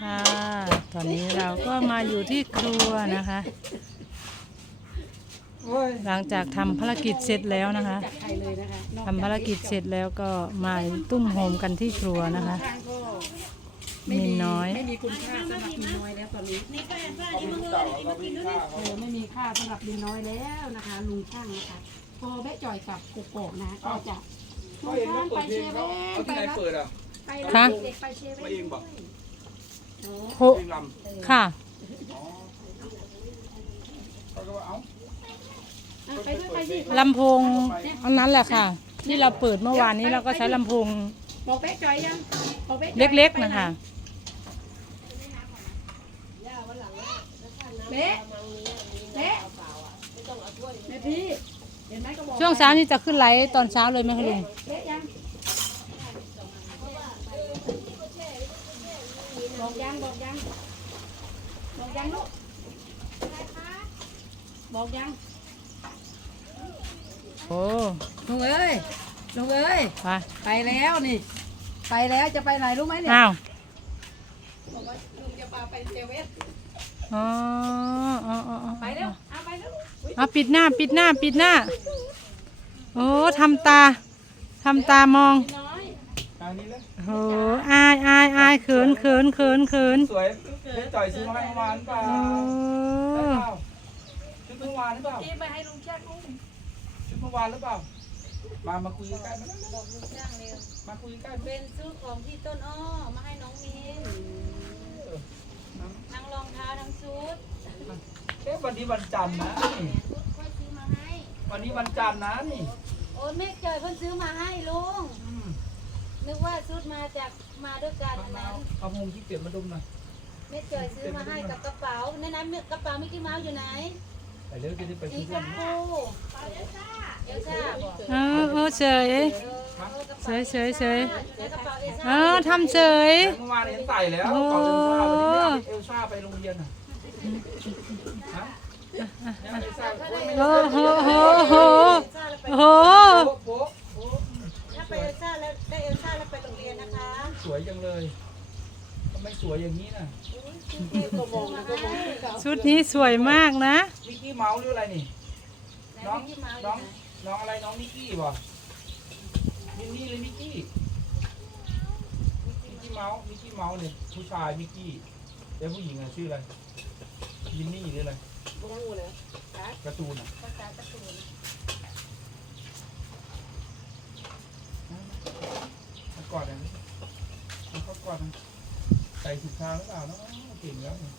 ค่ะ ตอนนี้เราก็มาอยู่ที่ครัวนะคะ หลังจากทำภารกิจเสร็จแล้วนะคะจากใครเลยนะคะนอกทำภารกิจเสร็จแล้วก็มาตุ้มโฮมกันที่ครัวนะคะ ข้างก็มินน้อย ไม่มีคุณค่าสำหรับมินน้อยแล้วตอนนี้เออไม่มีค่าสำหรับมินน้อยแล้วนะคะ ลุงช่างนะคะพอแม่จ่อยกับกุกโกะนะก็จะลุเขางเองช่าก็งเปิไปดเพลเชงเว่เขานเอาไปที่ไหนรับเปิดอะไปรับเด็กไปเชเว่มานเองบอก โอ้โฮเพลงลค่ะำเขาก็ว่าเอ้าอะไปด้วยไปสิลำโพงอันนั้นแหละค่ะ ที่เราเปิดเมื่อวานนี้เราก็ใช้ลำโพงบอกแม่จ่อยยังบอกแม่จ่อยเล็ก ๆนะคะเบ๊ะเบ๊ะแม่พี่เห็นไหมก็บอกช่วงเช้านี้จะขึ้นไลฟ์ตอนเช้าเลยไหมคะลุง เบ๊ะยังบอกยังบอกยังบอก ยังลูกบอกยังโอ้ลุงเอ้ยลุงเอ้ยไปไปแล้วนี่ ไปแล้วจะไปไหนรู้ไหมเนี่ยอ้าวบอกว่าลุงจะพาไปเซเว่นอ๋ออ๋ออ๋ออ๋อไปแล้วเอาไปแล้วลูกเอาปิดหน้าปิดหน้าปิดหน้า โอ้ทำตาทำตามองน้อยทางนี้เลยโอ้อายอายอายเขินเขินเขินเขินสวย เล่จ่อยซื้อมาให้เมื่อวานเปล่าโอ้ได้เปล่าซื้อเมื่อวานหรือเปล่าที่ไปให้ลุงแช่กุ้งซื้อเมื่อวานหรือเปล่า มามาคุยใกล้ๆมาบอกลุงช่างเร็วมาคุยใกล้เป็นซื้อของที่ต้นอ้อมาให้น้องมินทั้งรองเท้าทั้งชุดเอ๊ะวันนี้วันจันทร์นะชุดค่อยซื้อมาให้ วันนี้วันจันทร์นะนี่โอ้ยแม่เจยเพิ่นซื้อมาให้ลุงนึกว่าชุดมาจากมาด้วยกันนั้นเอามุมที่เปลี่ยนมาดมหน่อย แม่เจยซื้อมาให้กับกระเป๋าในนั้นกระเป๋ามิกกี้เมาส์อยู่ไหนไปเร็วจะได้ไปสีซื้อชกันมพูเอลซ่าเอลซ่าบอกเออเออเฉยเออเอากระเฉเป๋ายเฉยเฉยแล้วกระเป๋าเอลเอซ่าอทำเฉย เมื่อวานเห็นใส่แล้วโอ้เป่าเอลซ่าวันนี้ไม่เอาเอลซ่าไปโรงเรียนอะฮะไม่เอาเอลซ่าโอ้ยไม่โอ้เอาโหโหโหเอลซ่าแล้วไปโอ้โหโป๊ะโป๊ะโป๊ะถ้าไปเอลซ่าแล้วได้เอลซ่าแล้วไปโรงเรียนนะคะสวยจังเลยทำ ไมสวยอย่างนี้น่ะก็บอกนะก็บอกให้เขาชุดนี้สวยมากนะมิกกี้เมาส์หรืออะไรนี่ไหนน้องมิกกี้เมาส์อน้ยู่องไหนน้องอะไรน้องมิกกี้บ่มินนี่หรือมิกกี้มิกกี้เมาส์มิกกี้เมาส์เนี่ยผู้ชายมิกกี้แล้วผู้หญิงอะชื่ออะไรมินนี่หรืออะไรบอกงูเลยการ์ตูนอะภาษาการ์ตูนมากอดเลยมันก็กอดมัน ใส่ถุงเท้าหรือเปล่าเนาะเก่งแล้วเนี่ย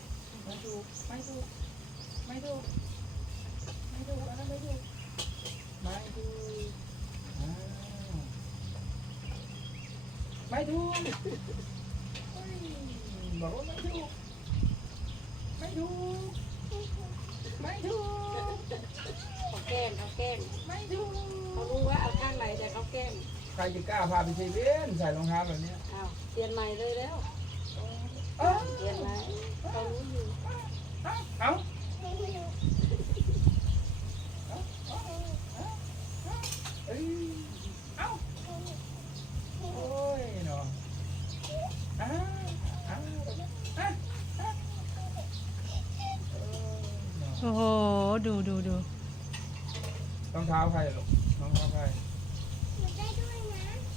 ไม่ดูไม่ดูไม่ดูไม่ดูอันนั้นไม่ดูไม่ดูไม่ดูบอกว่าไม่ดูไม่ดูไม่ดูเขาแกล้งเขาแกล้งไม่ดูเขารู้ว่าเอาข้างไหนแต่เขาแกล้งใครจะกล้าพาไปเซเว่นใส่รองเท้าแบบนี้อ้าวเปลี่ยนใหม่เลยแล้ว เอ้าเปลี่ยนใหมเขารู้อยู่เอ้าเอ้ยเอ้าโอ้ยเนาะอ้าวอ้าวอ้าวอ้าวเออเนาะโอ้โห ดูดูดูรองเท้าใครลูกรอาใคร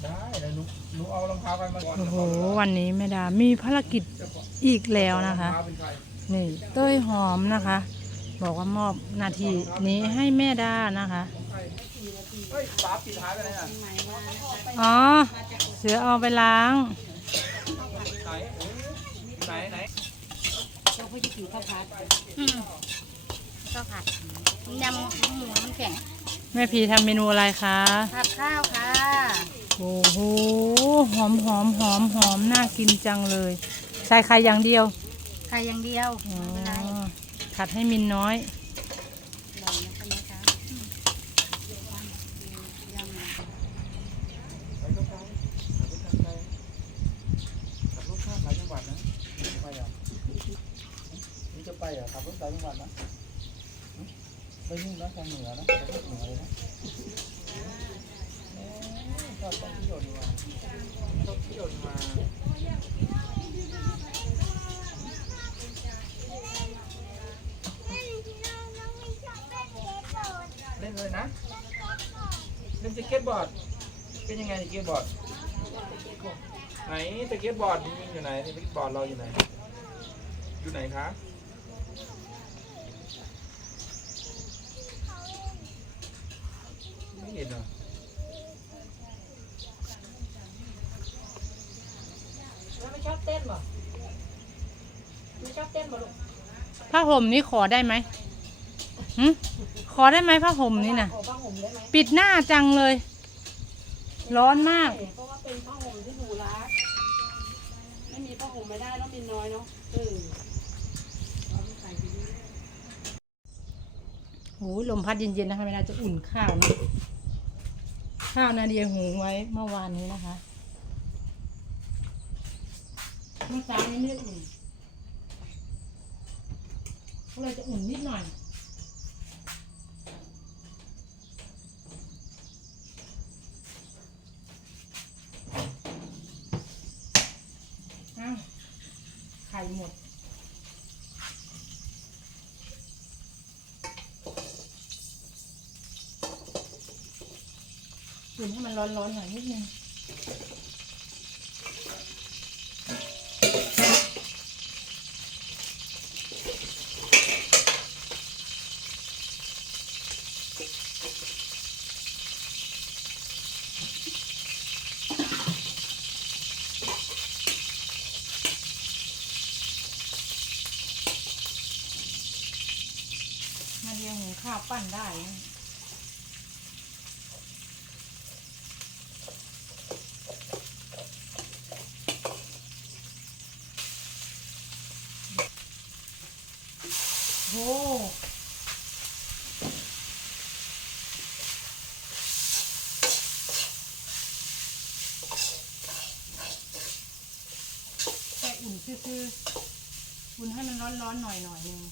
ได้แล้ว หนูหนูเอารองเท้าใครมาก่อนโอ้โหวันนี้แม่ดา มีภารกิจอีกแล้วนะคะรองเท้าเป็นใครนี่เต้ยหอมนะคะ บอกว่ามอบหนาทีนี้ให้แม่ดานะคะ เฮ้ยฝาปิดท้ายไปไหนอะใหม่มานะคะอ๋อ เสือเอาไปล้าง ไหนเอ้ยไหนไหนเราเพื่อจะกินข้าวผัดข้าวผัดยำหมูน้ำแข็งแม่พีทำเมนูอะไรคะผัดข้าวค่ะ โอ้โห หอมหอมหอมหอมน่ากินจังเลย ใส่ไข่อย่างเดียวไข่อย่างเดียวอ๋อไม่เป็นไรผัดให้มินน้อย ลองนะใช่ไหมคะไปก็ไปขับรถข้ามไปขับรถข้ามหลายจังหวัดนะไปเหรอะนี่จะไปเหรอะขับรถหลายจังหวัดนะหึไปนู่นนะทางเหนือนะไปทางเหนือเลยนะเอ๊ เล่นเลยนะ เล่นสเก็ตบอร์ด เป็นยังไงสเก็ตบอร์ด ไหนสเก็ตบอร์ดอยู่ไหนสเก็ตบอร์ดเราอยู่ไหน อยู่ไหนคะ ผ้าห่มนี้ขอได้ไหมหึขอได้ไหมผ้าห่มนี่นะขอผ้าห่มได้ไหมปิดหน้าจังเลย ร้อนมาก เพราะว่าเป็นผ้าห่มที่หนูรักไม่มีผ้าห่มไม่ได้ต้องมีน้อยเนาะเออเอาไปใส่ทีนี้โอ้ยลมพัดเย็นๆนะคะเวลาจะอุ่นข้าวนะข้าวนาเดียหุงไว้เมื่อวานนี้นะคะ เมื่อเช้านี้ไม่ได้อุ่น ก็เลยจะอุ่นนิดหน่อย อ้าว ไข่หมด อุ่นให้มันร้อนๆหน่อยนิดนึง มาเรียงหุง ข้าวปั้นได้โอ้แค่อุ่นคือๆอุ่นให้มันร้อนๆหน่อยหน่อยนึง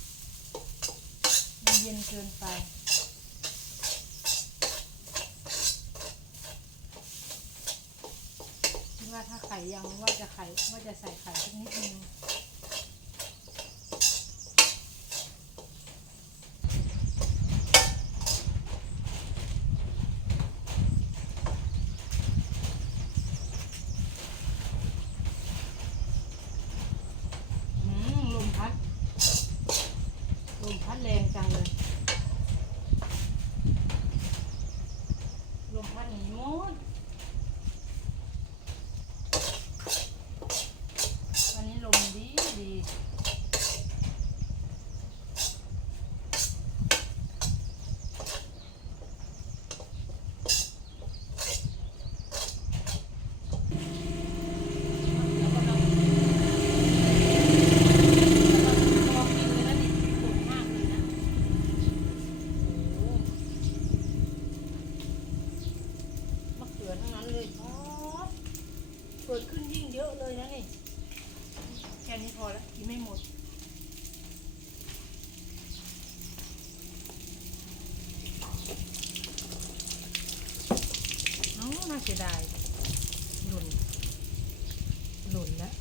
เย็นเกินไปคิดว่าถ้าไข่ยังว่าจะไข่ว่าจะใส่ไข่สักนิดนึง อืมลมพัด ลมพัดแรงจังเลย ลมพัดหนีหมดวันนี้ลมดีดี มะเขือทั้งนั้นเลยอ๋อเปิดขึ้นยิ่งเยอะเลยนะนี่แค่นี้พอแล้วกินไม่หมดเอ้าน่าเสียดายหล่นหล่นแล้ว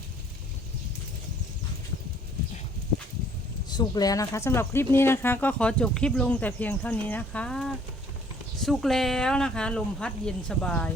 สุกแล้วนะคะสำหรับคลิปนี้นะคะ ก็ขอจบคลิปลงแต่เพียงเท่านี้นะคะ สุกแล้วนะคะ ลมพัดเย็นสบาย